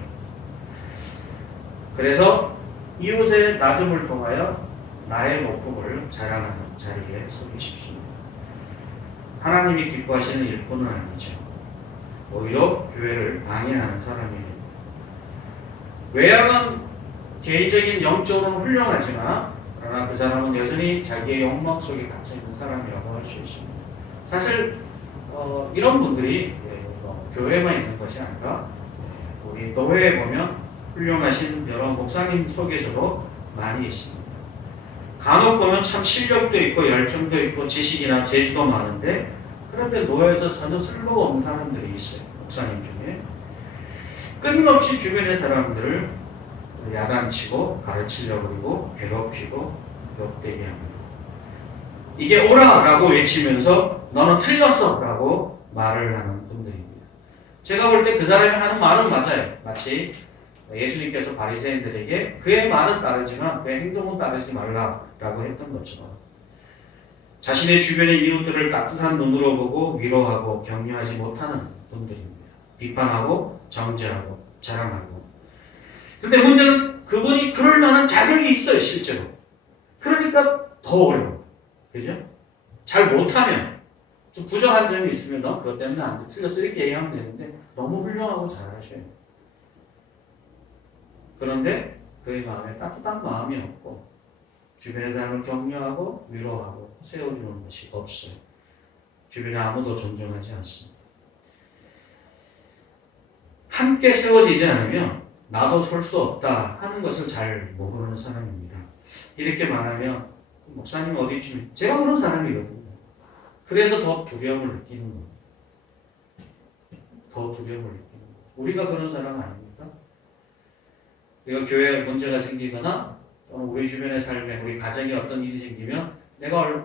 그래서 이웃의 낮음을 통하여 나의 높음을 자랑하는 자리에 서기 쉽습니다. 하나님이 기뻐하시는 일꾼은 아니죠. 오히려 교회를 방해하는 사람이에요. 외양은 개인적인 영적으로는 훌륭하지만 그러나 그 사람은 여전히 자기의 욕망 속에 갇혀 있는 사람이라고 할 수 있습니다. 사실 이런 분들이 교회만 있는 것이 아니라 우리 노회에 보면 훌륭하신 여러 목사님 속에서도 많이 있습니다. 간혹 보면 참 실력도 있고 열정도 있고 지식이나 재주도 많은데 그런데 노회에서 전혀 쓸모가 없는 사람들이 있어요. 목사님 중에 끊임없이 주변의 사람들을 야단치고 가르치려고 그러고 괴롭히고 욕되게 합니다. 이게 옳아라고 외치면서 너는 틀렸어 라고 말을 하는 분들입니다. 제가 볼 때 그 사람이 하는 말은 맞아요. 마치 예수님께서 바리새인들에게 그의 말은 따르지만 그의 행동은 따르지 말라라고 했던 것처럼 자신의 주변의 이웃들을 따뜻한 눈으로 보고 위로하고 격려하지 못하는 분들입니다. 비판하고 정죄하고 자랑하고. 근데 문제는 그분이 그럴 만한 자격이 있어요, 실제로. 그러니까 더 어려워요. 그죠? 잘 못하면 좀 부정한 점이 있으면 너 그것 때문에 안 돼. 틀렸어. 이렇게 얘기하면 되는데 너무 훌륭하고 잘하셔요. 그런데 그의 마음에 따뜻한 마음이 없고 주변의 사람을 격려하고 위로하고 세워주는 것이 없어요. 주변에 아무도 존중하지 않습니다. 함께 세워지지 않으면 나도 설 수 없다 하는 것을 잘 모르는 사람입니다. 이렇게 말하면 목사님 어디쯤 제가 그런 사람이거든요. 그래서 더 두려움을 느끼는 거예요. 더 두려움을 느끼는 거예요. 우리가 그런 사람 아닙니까? 우리가 교회에 문제가 생기거나 또는 우리 주변의 삶에 우리 가정에 어떤 일이 생기면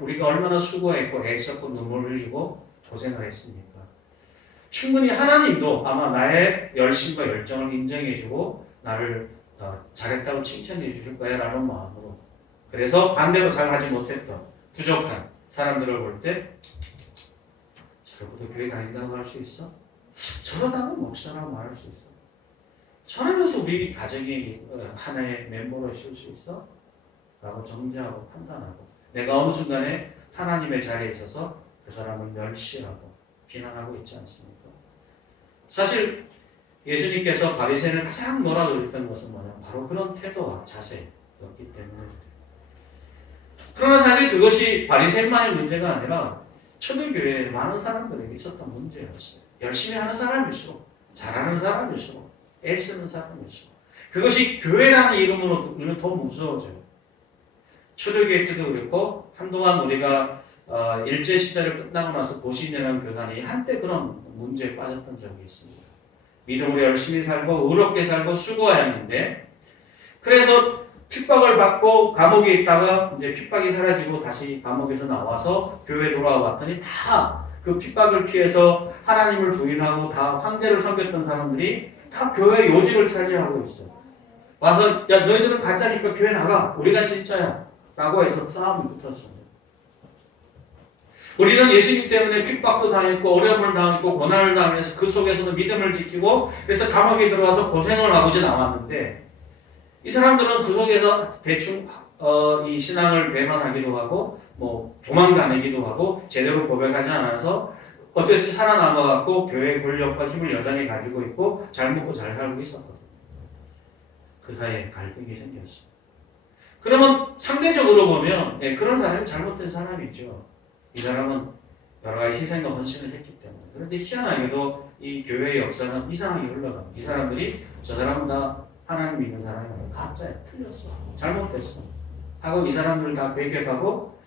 우리가 얼마나 수고했고 애썼고 눈물 흘리고 고생을 했습니까? 충분히 하나님도 아마 나의 열심과 열정을 인정해주고 나를 잘했다고 칭찬해 주실 거야 라는 마음으로 그래서 반대로 잘하지 못했던 부족한 사람들을 볼 때 저러고도 교회 다닌다고 할 수 있어? 저러다가 목사라고 말할 수 있어? 저러면서 우리 가정이 하나의 멤버로 쉴 수 있어? 라고 정죄하고 판단하고 내가 어느 순간에 하나님의 자리에 있어서 그 사람을 멸시하고 비난하고 있지 않습니까? 사실 예수님께서 바리새인을 가장 뭐라고 그랬던 것은 뭐냐? 바로 그런 태도와 자세였기 때문에 그러나 사실 그것이 바리새인만의 문제가 아니라 초대교회에 많은 사람들에게 있었던 문제였어요. 열심히 하는 사람일수록, 잘하는 사람일수록, 애쓰는 사람일수록 그것이 교회라는 이름으로 우리는 더 무서워져요. 초대교회 때도 그렇고 한동안 우리가 일제시대를 끝나고 나서 보신이라는 교단이 한때 그런 문제에 빠졌던 적이 있습니다. 믿음으로 열심히 살고 의롭게 살고 수고하였는데 그래서 핍박을 받고 감옥에 있다가 이제 핍박이 사라지고 다시 감옥에서 나와서 교회에 돌아왔더니 다 그 핍박을 피해서 하나님을 부인하고 다 황제를 섬겼던 사람들이 다 교회의 요직을 차지하고 있어요. 와서 야 너희들은 가짜니까 교회 나가 우리가 진짜야 라고 해서 싸움이 붙었어요. 우리는 예수님 때문에 핍박도 당했고 어려움을 당했고 고난을 당해서 그 속에서도 믿음을 지키고 그래서 감옥에 들어와서 고생을 하고 이제 나왔는데 이 사람들은 그 속에서 대충 이 신앙을 배반하기도 하고 뭐 도망다니기도 하고 제대로 고백하지 않아서 어쨌든 살아남아갖고 교회의 권력과 힘을 여전히 가지고 있고 잘 먹고 잘 살고 있었거든요. 그 사이에 갈등이 생겼어요. 그러면 상대적으로 보면 그런 사람이 잘못된 사람이죠. 이 사람은 여러 가지 희생과 헌신을 했기 때문에. 그런데 희한하게도 이 교회의 역사는 이상하게 흘러갑니다. 이 사람들이 저 사람은 다 하나님 믿는 사람이 아니라 가짜야. 틀렸어. 잘못됐어. 하고 이 사람들을 다 배격하고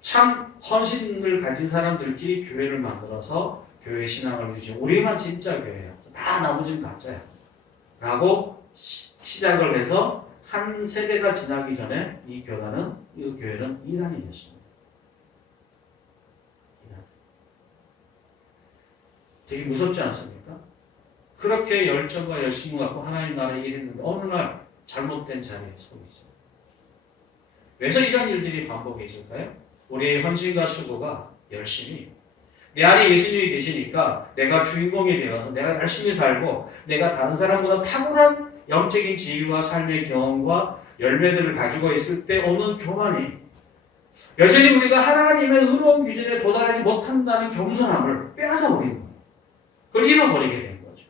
참 헌신을 가진 사람들끼리 교회를 만들어서 교회 신앙을 유지하고 우리만 진짜 교회야. 다 나머지는 가짜야. 라고 시작을 해서 한 세대가 지나기 전에 이 교회는 이단이 됐습니다. 이단. 되게 무섭지 않습니까? 그렇게 열정과 열심을 갖고 하나님 나라에 일했는데 어느 날 잘못된 자리에 서 있어요. 왜서 이런 일들이 반복해질까요? 우리의 헌신과 수고가 열심히 내 안에 예수님이 계시니까 내가 주인공이 되어서 내가 열심히 살고 내가 다른 사람보다 탁월한 영적인 지위와 삶의 경험과 열매들을 가지고 있을 때 오는 교만이 여전히 우리가 하나님의 의로운 기준에 도달하지 못한다는 겸손함을 빼앗아 버리는 거예요. 그걸 잃어버리게 된 거죠.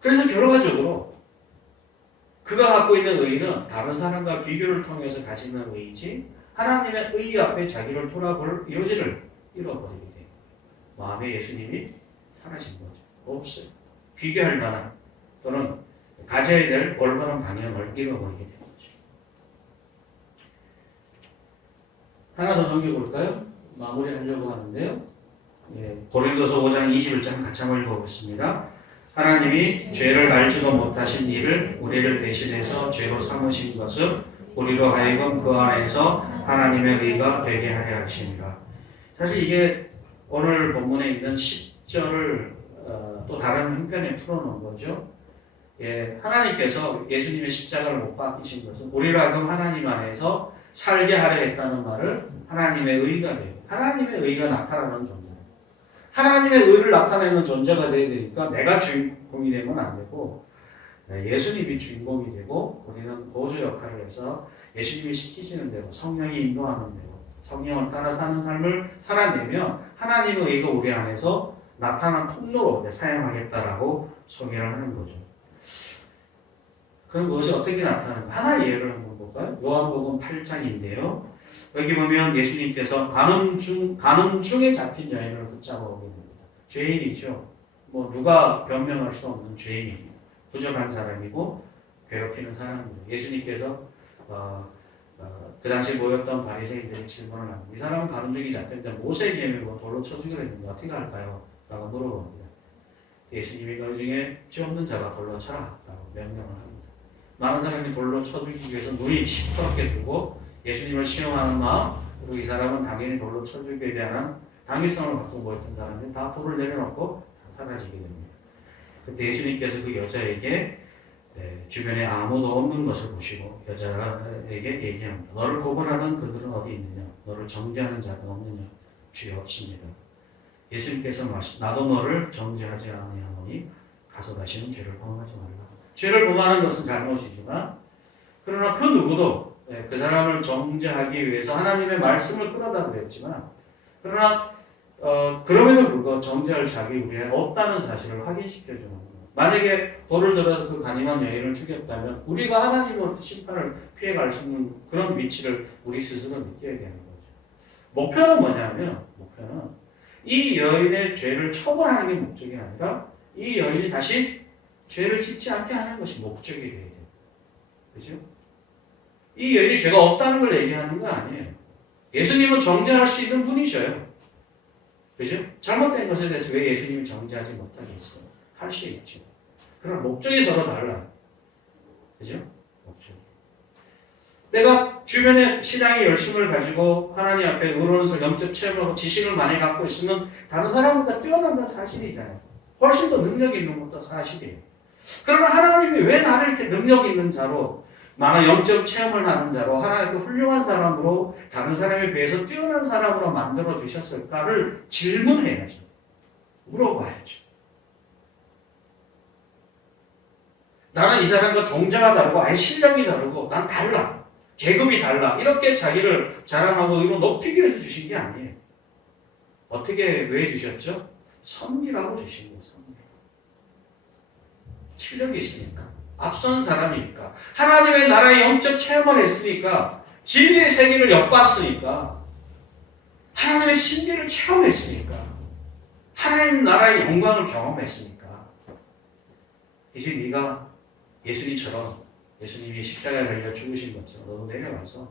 그래서 결과적으로 그가 갖고 있는 의의는 다른 사람과 비교를 통해서 가지는 의의지 하나님의 의의 앞에 자기를 돌아볼 여지를 잃어버리게 돼요. 마음에 예수님이 사라진 거죠. 없어요. 비교할 만한 또는 가져야 될 올바른 방향을 잃어버리게 되는 거죠. 하나 더 넘겨볼까요? 마무리하려고 하는데요. 고린도서 5장 21절 같이 한번 읽어보겠습니다. 하나님이 죄를 알지도 못하신 이를 우리를 대신해서 죄로 삼으신 것은 우리로 하여금 그 안에서 하나님의 의가 되게 하려 하십니다. 사실 이게 오늘 본문에 있는 10절을 또 다른 형편에 풀어놓은 거죠. 하나님께서 예수님의 십자가를 못 박히신 것은 우리로 하여금 하나님 안에서 살게 하려 했다는 말을 하나님의 의가 돼요. 하나님의 의가 나타나는 존재예요. 하나님의 의를 나타내는 존재가 되어야 되니까 내가 주인공이 되면 안 되고 예수님이 주인공이 되고 우리는 보조 역할을 해서 예수님이 시키시는 대로 성령이 인도하는 대로 성령을 따라 사는 삶을 살아내면 하나님의 의가 우리 안에서 나타난 통로로 사용하겠다라고 소개를 하는 거죠. 그럼 그것이 어떻게 나타나는가? 하나의 예를 한번 볼까요? 요한복음 8장인데요. 여기 보면 예수님께서 가늠 중에 잡힌 여인을 붙잡아 오게 됩니다. 죄인이죠. 뭐 누가 변명할 수 없는 죄인입니다. 부정한 사람이고 괴롭히는 사람입니다. 예수님께서 그 당시 모였던 바리새인들이 질문을 합니다. 이 사람은 가늠 중에 잡혔는데 모세의 계명으로 돌로 쳐주기로 했는데 어떻게 할까요? 라고 물어봅니다. 예수님이 너희 중에 죄 없는 자가 돌로 쳐라 라고 명령을 합니다. 많은 사람이 돌로 쳐주기 위해서 눈이 시퍼렇게 들고 예수님을 시험하는 마음, 그리고 이 사람은 당연히 돌로 쳐주기에 대한 당위성을 갖고 모였던 사람들이 다 돌을 내려놓고 다 사라지게 됩니다. 그때 예수님께서 그 여자에게 주변에 아무도 없는 것을 보시고 여자에게 얘기합니다. 너를 고발하는 그들은 어디 있느냐? 너를 정죄하는 자가 없느냐? 주여 없습니다. 예수님께서 나도 너를 정죄하지 아니하노니 가서 다시는 죄를 범하지 말라. 죄를 범하는 것은 잘못이지만 그러나 그 누구도 그 사람을 정죄하기 위해서 하나님의 말씀을 끌어다 드렸지만 그러나 그럼에도 불구하고 정죄할 자격이 우리에 없다는 사실을 확인시켜주는 거예요. 만약에 돌을 들어서 그 간임한 여인을 죽였다면 우리가 하나님으로부터 심판을 피해갈 수 있는 그런 위치를 우리 스스로 느껴야 되는 거죠. 목표는 뭐냐면 목표는 이 여인의 죄를 처벌하는 게 목적이 아니라 이 여인이 다시 죄를 짓지 않게 하는 것이 목적이 되어야 돼요. 그죠? 이 여인이 죄가 없다는 걸 얘기하는 거 아니에요. 예수님은 정죄할 수 있는 분이셔요. 그죠? 잘못된 것에 대해서 왜 예수님이 정죄하지 못하겠어요? 할 수 있죠. 그러나 목적이 서로 달라요. 그죠? 목적이. 내가 주변에 신앙의 열심을 가지고 하나님 앞에 의로운서 영적 체험하고 지식을 많이 갖고 있으면 다른 사람보다 뛰어난 건 사실이잖아요. 훨씬 더 능력 있는 것도 사실이에요. 그러나 하나님이 왜 나를 이렇게 능력 있는 자로, 많은 영적 체험을 하는 자로, 하나님께 훌륭한 사람으로, 다른 사람에 비해서 뛰어난 사람으로 만들어 주셨을까를 질문해야죠. 물어봐야죠. 나는 이 사람과 종자가 다르고 아예 실력이 다르고 난 달라. 계급이 달라. 이렇게 자기를 자랑하고 의로 높이기 위해서 주신 게 아니에요. 어떻게 왜 주셨죠? 섬기라고 주신 거예요. 섬기. 실력이 있으니까. 앞선 사람이니까. 하나님의 나라의 영적 체험을 했으니까. 진리의 세계를 엿봤으니까. 하나님의 신비를 체험했으니까. 하나님 나라의 영광을 경험했으니까. 이제 네가 예수님처럼 예수님이 십자가에 달려 죽으신 것처럼 너도 내려와서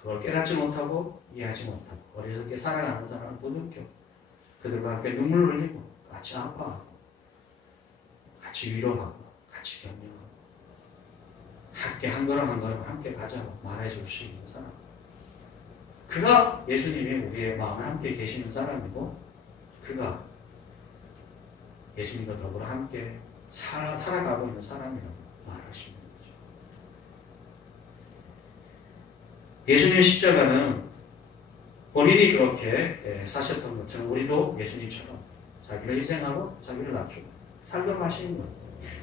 그걸 깨닫지 못하고 이해하지 못하고 어리석게 살아가는 사람은 부둥켜 그들과 함께 눈물 흘리고 같이 아파하고 같이 위로하고 같이 격려하고 함께 한 걸음 한 걸음 함께 가자고 말해줄 수 있는 사람. 그가 예수님이 우리의 마음에 함께 계시는 사람이고 그가 예수님과 더불어 함께 살아가고 있는 사람이라고 말할 수 있는 거죠. 예수님의 십자가는 본인이 그렇게 사셨던 것처럼 우리도 예수님처럼 자기를 희생하고 자기를 낮추고 살도록 하시는 거예요.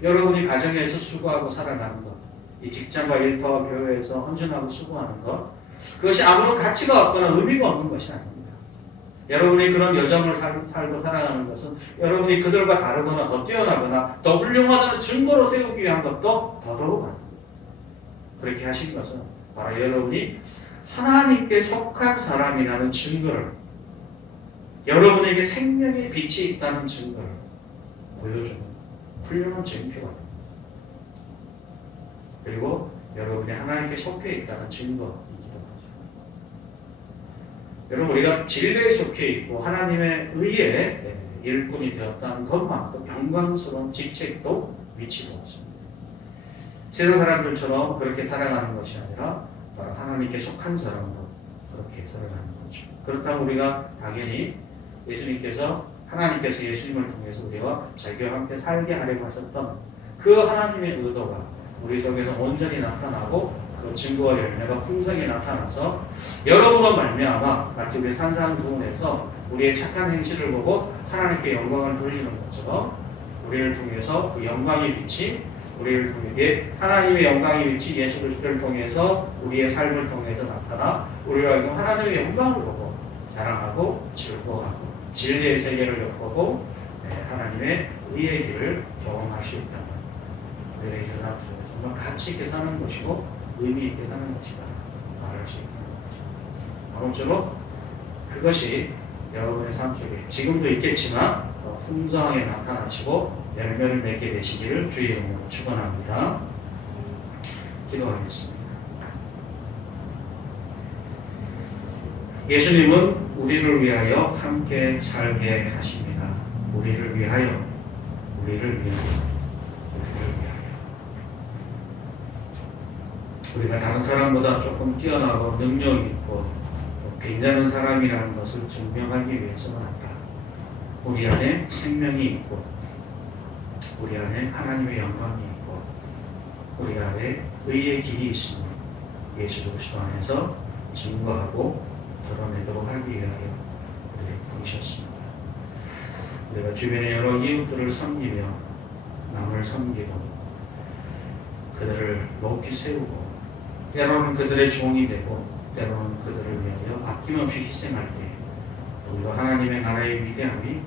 여러분이 가정에서 수고하고 살아가는 것, 이 직장과 일터와 교회에서 헌신하고 수고하는 것, 그것이 아무런 가치가 없거나 의미가 없는 것이 아닙니다. 여러분이 그런 여정을 살고 살아가는 것은 여러분이 그들과 다르거나 더 뛰어나거나 더 훌륭하다는 증거로 세우기 위한 것도 더더욱 아닙니다. 그렇게 하신 것은 바로 여러분이 하나님께 속한 사람이라는 증거를, 여러분에게 생명의 빛이 있다는 증거를 보여주는 훌륭한 증표가 됩니다. 그리고 여러분이 하나님께 속해 있다는 증거이기도 하죠. 여러분, 우리가 진리에 속해 있고 하나님의 의의 일꾼이 되었다는 것만큼 영광스러운 직책도 위치도 없습니다. 세상 사람들처럼 그렇게 살아가는 것이 아니라 바로 하나님께 속한 사람으로 그렇게 살아가는 거죠. 그렇다면 우리가 당연히 하나님께서 예수님을 통해서 우리와 자기와 함께 살게 하려고 하셨던 그 하나님의 의도가 우리 속에서 온전히 나타나고 그 증거와 열매가 풍성히 나타나서 여러분으로 말미암아 마치 우리 산상수훈에서 우리의 착한 행실을 보고 하나님께 영광을 돌리는 것처럼 우리를 통해서 그 영광의 빛이 우리를 통해 하나님의 영광의 빛이 예수 그리스도를 통해서 우리의 삶을 통해서 나타나 우리가 하나님의 영광을 보고 자랑하고 즐거워하고 진리의 세계를 엿보고 하나님의 의의 길을 경험할 수 있다는 우리가 이 세상 속에 정말 가치 있게 사는 것이고 의미 있게 사는 것이다 말할 수 있다는 거죠. 아무쪼록 그것이 여러분의 삶 속에 지금도 있겠지만 더 풍성하게 나타나시고 열매를 맺게 되시기를 주의 이름으로 축원합니다. 기도하겠습니다. 예수님은 우리를 위하여 함께 살게 하십니다. 우리를 위하여. 우리가 다른 사람보다 조금 뛰어나고 능력이 있고 괜찮은 사람이라는 것을 증명하기 위해서는 아니라 우리 안에 생명이 있고 우리 안에 하나님의 영광이 있고 우리 안에 의의 길이 있으니 예수 그리스도 안에서 증거하고 드러내도록 하기 위하여 우리를 부르셨습니다. 우리가 주변의 여러 이웃들을 섬기며 남을 섬기고 그들을 높이 세우고 때로는 그들의 종이 되고 때로는 그들을 위하여 아낌없이 희생할 때 우리가 하나님의 나라의 위대함이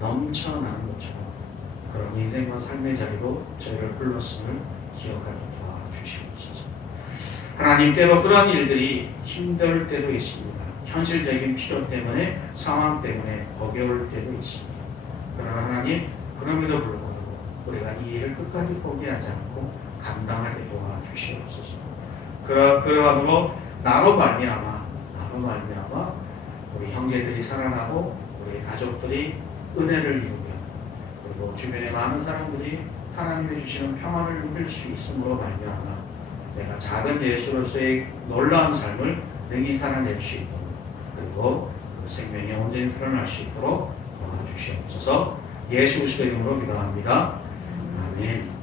넘쳐나는 것처럼 그런 인생과 삶의 자리로 저희를 불렀음을 기억하게 도와주시옵소서. 하나님, 때로 그런 일들이 힘들 때도 있습니다. 현실적인 필요 때문에, 상황 때문에 어려울 때도 있습니다. 그러나 하나님, 그럼에도 불구하고 우리가 이 일을 끝까지 포기하지 않고 감당하게 도와주시옵소서. 그러함으로 나로 말미암아 우리 형제들이 살아나고 우리 가족들이 은혜를 이루며 그리고 주변의 많은 사람들이 하나님이 주시는 평안을 누릴 수 있음으로 말미암아 내가 작은 예수로서의 놀라운 삶을 능히 살아낼 수 있도록 그리고 그 생명이 온전히 드러날 수 있도록 도와주시옵소서. 예수 그리스도의 이름으로 기도합니다. 아멘.